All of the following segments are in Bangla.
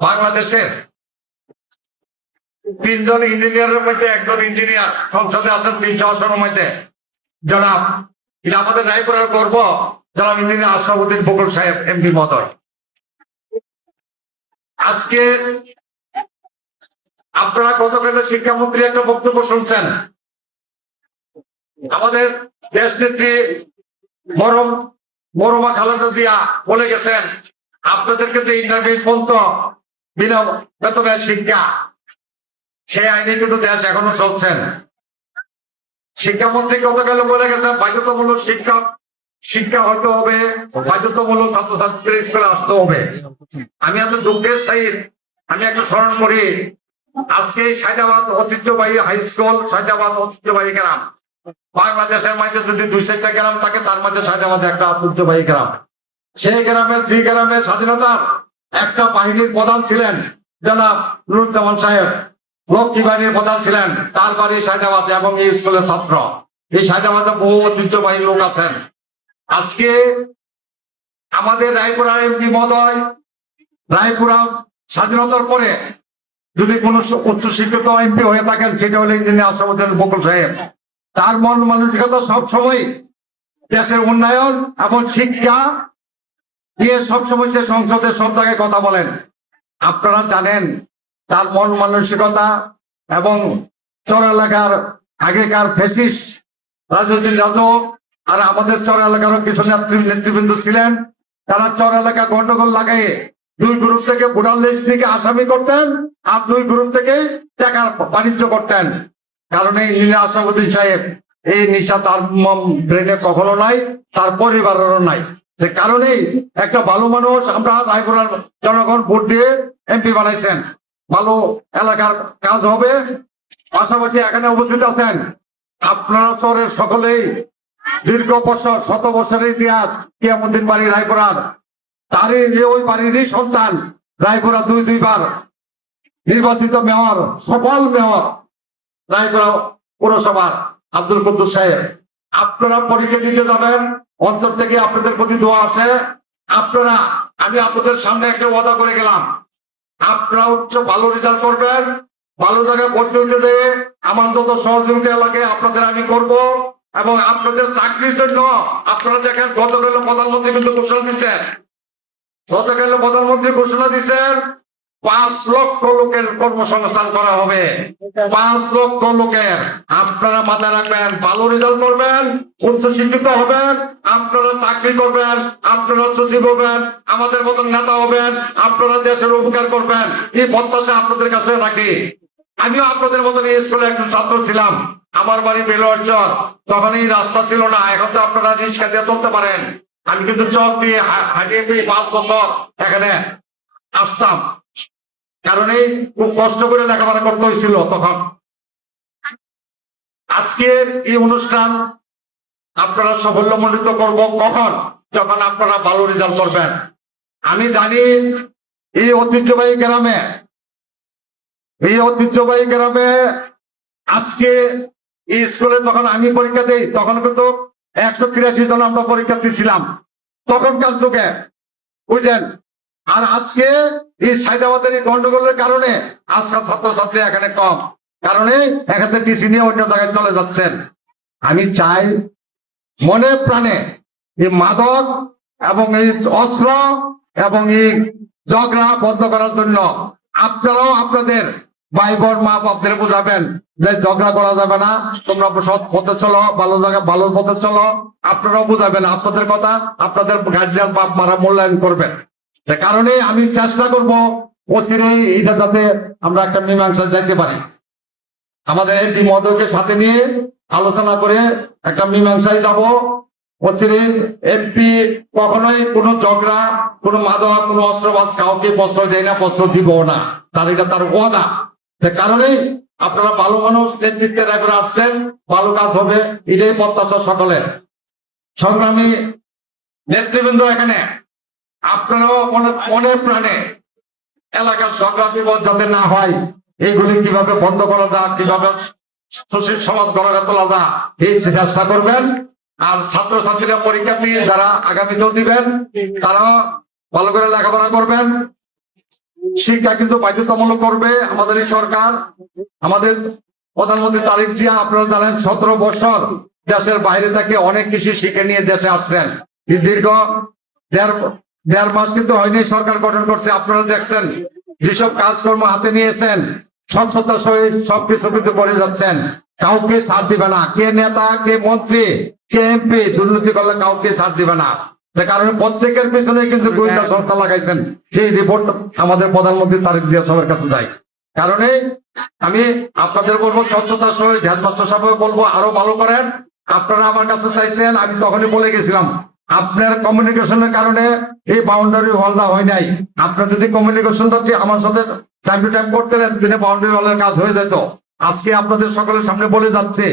বাংলাদেশের 3 জন ইঞ্জিনিয়ারের মধ্যে একজন ইঞ্জিনিয়ার সংসদে আছেন 300 আসনের মধ্যে। জনাব, এটা আমাদের রায়পুরের গর্ব, জনাব ইঞ্জিনিয়ার আশরাফুদ্দিন বকুল সাহেব এমপি মহোদয়। আজকে আপনারা গতকালের শিক্ষামন্ত্রী একটা বক্তব্য শুনছেন। আমাদের দেশ নেত্রী মরহুমা খালেদা জিয়া বলে গেছেন, আপনাদেরকে যে ইন্টারভিউ পর্যন্ত বিনা বেতনের শিক্ষা, সেই আইনে কিন্তু দেশ এখনো চলছেন। শিক্ষামন্ত্রী গতকাল বলে গেছেন বাধ্যতামূলক শিক্ষা হইতে হবে, বাধ্যতামূলক ছাত্রছাত্রীদের স্কুলে আসতে হবে। আমি এত দুঃখের সহিত আমি একটা স্মরণ করি, আজকে সায়দাবাদ ঐতিহ্যবাহী হাই স্কুল, সায়দাবাদ ঐতিহ্যবাহী গ্রাম, বাংলাদেশের মধ্যে যদি 200টা গ্রাম থাকে তার মধ্যে সায়দাবাদ একটা ঐতিহ্যবাহী গ্রাম। সেই গ্রামের যে গ্রামের স্বাধীনতার একটা বাহিনীর প্রধান ছিলেন জনাব নুরুজ্জামান সাহেব, লক্ষ্মী বাহিনীর প্রধান ছিলেন, তার বাড়ি সায়দাবাদ এবং এই স্কুলের ছাত্র। এই সায়দাবাদে বহু ঐতিহ্যবাহী লোক আছেন। আজকে আমাদের রায়পুরার এমপি মহোদয়, রায়পুরা স্বাধীনতার পরে যদি কোন উচ্চশিক্ষিত এমপি হয়ে থাকেন, সেটা হলে ইঞ্জিনিয়ার আশরাফুদ্দিন বকুল সাহেব। তার মন মানসিকতা সবসময় দেশের উন্নয়ন এবং শিক্ষা নিয়ে সবসময় সে সংসদে সব জায়গায় কথা বলেন। আপনারা জানেন তার মন মানসিকতা এবং চর এলাকার আগেকার ফেসিস রাজউদ্দিন রাজু আর আমাদের চর এলাকারও কিছু নেতৃবৃন্দ ছিলেন, তারা চর এলাকা গন্ডগোল লাগাইয়ে 2 গ্রুপ থেকে ভোটার লিস্ট থেকে আসামি করতেন আর 2 গ্রুপ থেকে টাকা বাণিজ্য করতেন। কারণ এই ইঞ্জিনিয়ার আশরাফুদ্দিন সাহেব এই নিশা তার ব্রেনে কখনো নাই, তার পরিবারেরও নাই। কারণেই একটা ভালো মানুষ আমরা রায়পুরার জনগণ ভোট দিয়ে এমপি বানাইছেন, ভালো এলাকার কাজ হবে। পাশাপাশি এখানে উপস্থিত আছেন আপনারা চরের সকলেই দীর্ঘ বছর, 100 বছরের ইতিহাস কিয়ামুদ্দিন বাড়ি রায়পুরার, তারই ওই বাড়িরই সন্তান রায়পুরা 2বার নির্বাচিত মেয়র, সফল মেয়র রায়পুরা পৌরসভার আব্দুল কুদ্দুস সাহেব। আপনারা পরীক্ষা দিতে যাবেন, অন্তর থেকে আপনাদের প্রতি দোয়া আছে। আপনারা, আমি আপনাদের সামনে একটা ওয়াদা করে গেলাম, আপনারা ভালো রেজাল্ট করবেন, ভালো জায়গায় ভর্তি হইতে যেয়ে আমার যত সহযোগিতা লাগে আপনাদের আমি করব। এবং আপনাদের চাকরির জন্য আপনারা দেখেন গতকাল প্রধানমন্ত্রী কিন্তু ঘোষণা দিচ্ছেন, গতকাল প্রধানমন্ত্রী ঘোষণা দিচ্ছেন 5 লক্ষ লোকের কর্মসংস্থান করা হবে। 5 লক্ষ লোকের। আপনারা মাথায় রাখবেন, ভালো রেজাল্ট করবেন, উচ্চশিক্ষিত হবেন, আপনারা চাকরি করবেন, আপনারা সচিব হবেন, আমাদের মতন নেতা হবেন, আপনারা দেশের উপকার করবেন, এই প্রত্যাশা আপনাদের কাছে রাখি। আমিও আপনাদের মতন এই স্কুলে একজন ছাত্র ছিলাম। আমার বাড়ি বেলোয়ারচর, তখন এই রাস্তা ছিল না, এখন তো আপনারা রিক্সা দিয়ে চলতে পারেন। আমি কিন্তু চক দিয়ে হাঁটিয়ে 5 বছর এখানে আসতাম, কারণে খুব কষ্ট করে লেখাপড়া করতে হয়েছিল তখন। আজকের এই অনুষ্ঠান আপনারা সাফল্যমণ্ডিত করব কখন? যখন আপনারা ভালো রেজাল্ট করবেন। আমি জানি এই ঐতিহ্যবাহী গ্রামে আজকে এই স্কুলে যখন আমি পরীক্ষা দিই তখন কিন্তু 183 জন আমরা পরীক্ষার্থী ছিলাম তখনকার যুগে, বুঝলেন। আর আজকে এই সায়দাবাদের এই গন্ডগোলের কারণে আজকাল ছাত্রছাত্রী এখানে কম, কারণে এখানে টিসি নিয়ে অন্য জায়গায় চলে যাচ্ছেন। আমি চাই মনে প্রাণে এই মাদক এবং এই অস্ত্র এবং এই ঝগড়া বন্ধ করার জন্য আপনারাও আপনাদের ভাই বোন মা বাপদের বোঝাবেন যে ঝগড়া করা যাবে না, তোমরা সৎ পথে চলো, ভালো জায়গায় ভালো পথে চলো। আপনারাও বোঝাবেন, আপনাদের কথা আপনাদের গার্জিয়ান বাপ মারা মূল্যায়ন করবেন। কারণে আমি চেষ্টা করব অচিরেই এটা যাতে আমরা একটা মীমাংসা যাইতে পারি। আমাদের এমপি মহোদয়কে সাথে নিয়ে আলোচনা করে একটা মীমাংসায় যাব। অচিরেই এমপি কখনোই কোনো ঝগড়া, কোনো মাদক, কোনো অস্ত্রবাজ কাউকে প্রশ্রয় দেয় না, প্রশ্রয় দিব না, তার এটা তার ওয়াদা। কারণেই আপনারা ভালো মানুষ নেতৃত্বের এবার আসছেন, ভালো কাজ হবে, এটাই প্রত্যাশা সকলের। সংগ্রামী নেতৃবৃন্দ, এখানে আপনারাও মনে প্রাণে এলাকার ঝগড়া বিবাদ যাতে না হয়, এইগুলি কিভাবে বন্ধ করা যায়, কিভাবে সুশীল সমাজ গড়ে তোলা যায়, এই চেষ্টা করবেন। আর ছাত্রছাত্রীরা পরীক্ষা দিয়ে যারা আগামীতেও দিবেন তারা ভালো করে লেখাপড়া করবেন। শিক্ষা কিন্তু বাধ্যতামূলক করবে আমাদের এই সরকার। আমাদের প্রধানমন্ত্রী তারেক জিয়া, আপনারা জানেন 17 বছর দেশের বাইরে থেকে অনেক কিছু শিখে নিয়ে দেশে আসছেন। দীর্ঘ দেড় মাস কিন্তু হয়নি সরকার গঠন করছে। আপনারা দেখছেন যেসব কাজকর্ম হাতে নিয়েছেন, স্বচ্ছতার সহিত সবকিছু কিন্তু করে যাচ্ছেন। কাউকে ছাড় দিবে না, কে নেতা, কে মন্ত্রী, কে এমপি দুর্নীতি করলে কাউকে ছাড় দিবে না। কারণে প্রত্যেকের পিছনে কিন্তু গোয়েন্দা সংস্থা লাগাইছেন। সেই রিপোর্ট আমাদের প্রধানমন্ত্রী তারেক জিয়া সবার কাছে যায়। কারণে আমি আপনাদের বলবো, স্বচ্ছতার সহিত হেডমাস্টার সাহেব বলবো আরো ভালো করেন। আপনারা আমার কাছে চাইছেন, আমি তখনই বলে গেছিলাম আপনার কমিউনিকেশনের কারণে এই বাউন্ডারি ওয়ালটা হয় নাই। আপনার যদি কমিউনিকেশনটা আমার সাথে টাইম টু টাইম করতেন, দিনে বাউন্ডারি ওয়ালের কাজ হয়ে যেত। আজকে আপনাদের সকলের সামনে বলে যাচ্ছে,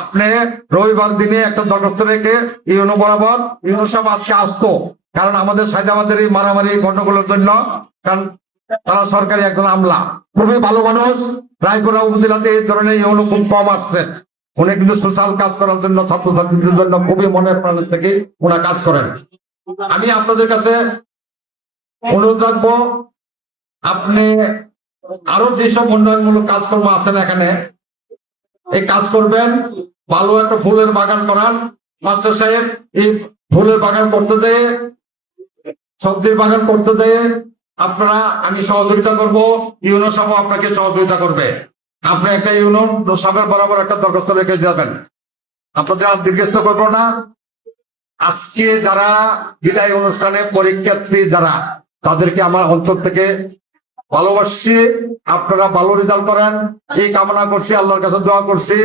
আপনি রবিবার দিনে একটা দরখাস্ত রেখে ইউনো বরাবর ইউনো সাহেব আজকে আসতো, কারণ আমাদের সাইদাবাদের এই মারামারি ঘটনাগুলোর জন্য। কারণ তারা সরকারি একজন আমলা, খুবই ভালো মানুষ। রায়পুরা উপজেলাতে এই ধরনের ইউনো খুব কম আসছে। উনি কিন্তু সোশ্যাল কাজ করার জন্য, ছাত্রছাত্রীদের জন্য খুবই মনের প্রাণের থেকে উনি কাজ করেন। আমি আপনাদের কাছে অনুরোধ রাখবো, আপনি আরো যেসব উন্নয়নমূলক কাজকর্ম আছেন এখানে, এই কাজ করবেন। ভালো একটা ফুলের বাগান করান মাস্টার সাহেব। এই ফুলের বাগান করতে যেয়ে, সবজির বাগান করতে যেয়ে আপনারা, আমি সহযোগিতা করব, ইউনো সহ আপনাকে সহযোগিতা করবে। আপনি একটা ইউনো সবের বরাবর একটা দরখাস্ত রেখে যাবেন। আপনাদের আর দীর্ঘস্থ করবো না। আজকে যারা বিদায় অনুষ্ঠানে পরীক্ষার্থী যারা, তাদেরকে আমার অন্তর থেকে ভালোবাসছি। আপনারা ভালো রেজাল্ট করেন এই কামনা করছি, আল্লাহর কাছে দোয়া করছি।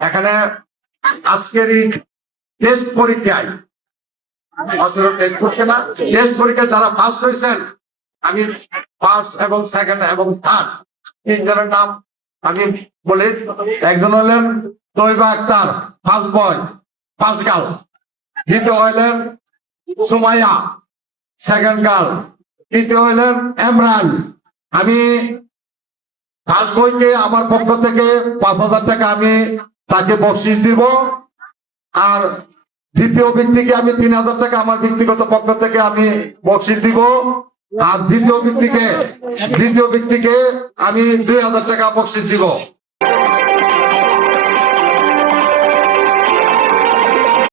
এখানে আজকের এই টেস্ট পরীক্ষায় যারা ফার্স্ট হয়েছেন, আমি ফার্স্ট এবং সেকেন্ড এবং থার্ড তিনজনের নাম আমি বলি। একজন হলেন Taiba Akhtar, first boy, first girl. দ্বিতীয় হইলেন সুমাইয়া, সেকেন্ড গার্ল। তৃতীয় হইলেন এমরান। আমি ফার্স্ট বইকে আমার পক্ষ থেকে 5,000 টাকা আমি তাকে বকশিস দিব, আর দ্বিতীয় ব্যক্তিকে আমি 3,000 টাকা আমার ব্যক্তিগত পক্ষ থেকে আমি বকশিস দিব, আর দ্বিতীয় ব্যক্তিকে আমি 2,000 টাকা বকশিস দিব।